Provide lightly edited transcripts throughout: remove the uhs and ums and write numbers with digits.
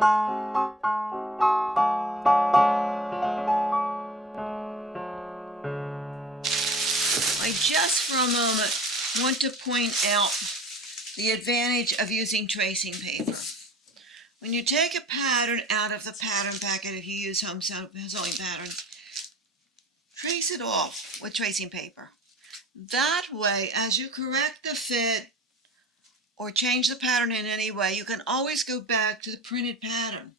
I just for a moment want to point out the advantage of using tracing paper. When you take a pattern out of the pattern packet, if you use home sewing patterns, trace it off with tracing paper. That way, as you correct the fit or change the pattern in any way, you can always go back to the printed pattern.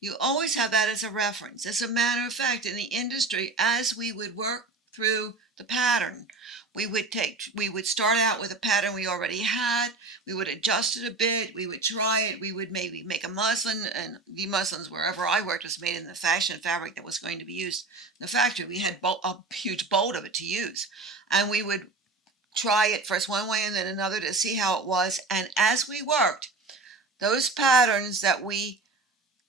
You always have that as a reference. As a matter of fact, in the industry, as we would work through the pattern, we would start out with a pattern we already had, we would adjust it a bit, we would try it, we would maybe make a muslin, and the muslins wherever I worked was made in the fashion fabric that was going to be used in the factory. We had a huge bolt of it to use, and we would try it first one way and then another to see how it was. And as we worked, those patterns that we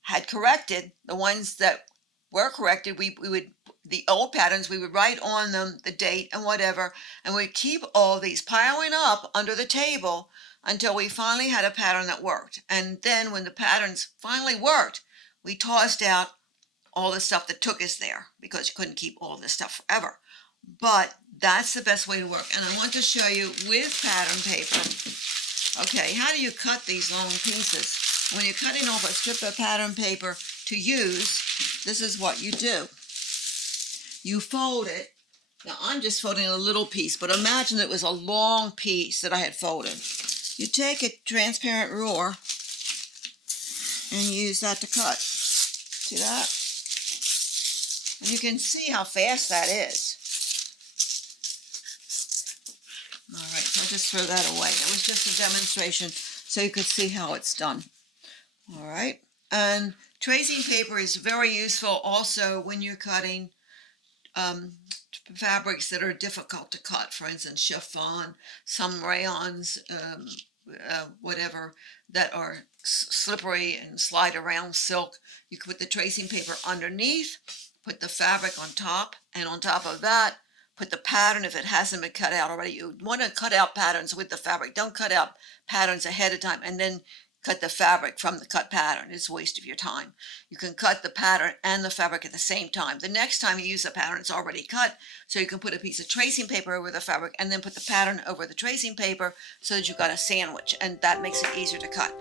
had corrected, the ones that were corrected, we would, the old patterns, we would write on them the date and whatever, and we'd keep all these piling up under the table until we finally had a pattern that worked. And then when the patterns finally worked, we tossed out all the stuff that took us there because you couldn't keep all this stuff forever. But that's the best way to work. And I want to show you with pattern paper. Okay, how do you cut these long pieces? When you're cutting off a strip of pattern paper to use, this is what you do. You fold it. Now I'm just folding a little piece, but imagine it was a long piece that I had folded. You take a transparent ruler and use that to cut. See that? And you can see how fast that is. All right, so I'll just throw that away. That was just a demonstration so you could see how it's done. All right, and tracing paper is very useful also when you're cutting fabrics that are difficult to cut. For instance, chiffon, some rayons, whatever, that are slippery and slide around, silk. You can put the tracing paper underneath, put the fabric on top, and on top of that, put the pattern if it hasn't been cut out already. You want to cut out patterns with the fabric. Don't cut out patterns ahead of time and then cut the fabric from the cut pattern. It's a waste of your time. You can cut the pattern and the fabric at the same time. The next time you use the pattern, it's already cut, so you can put a piece of tracing paper over the fabric and then put the pattern over the tracing paper so that you've got a sandwich, and that makes it easier to cut.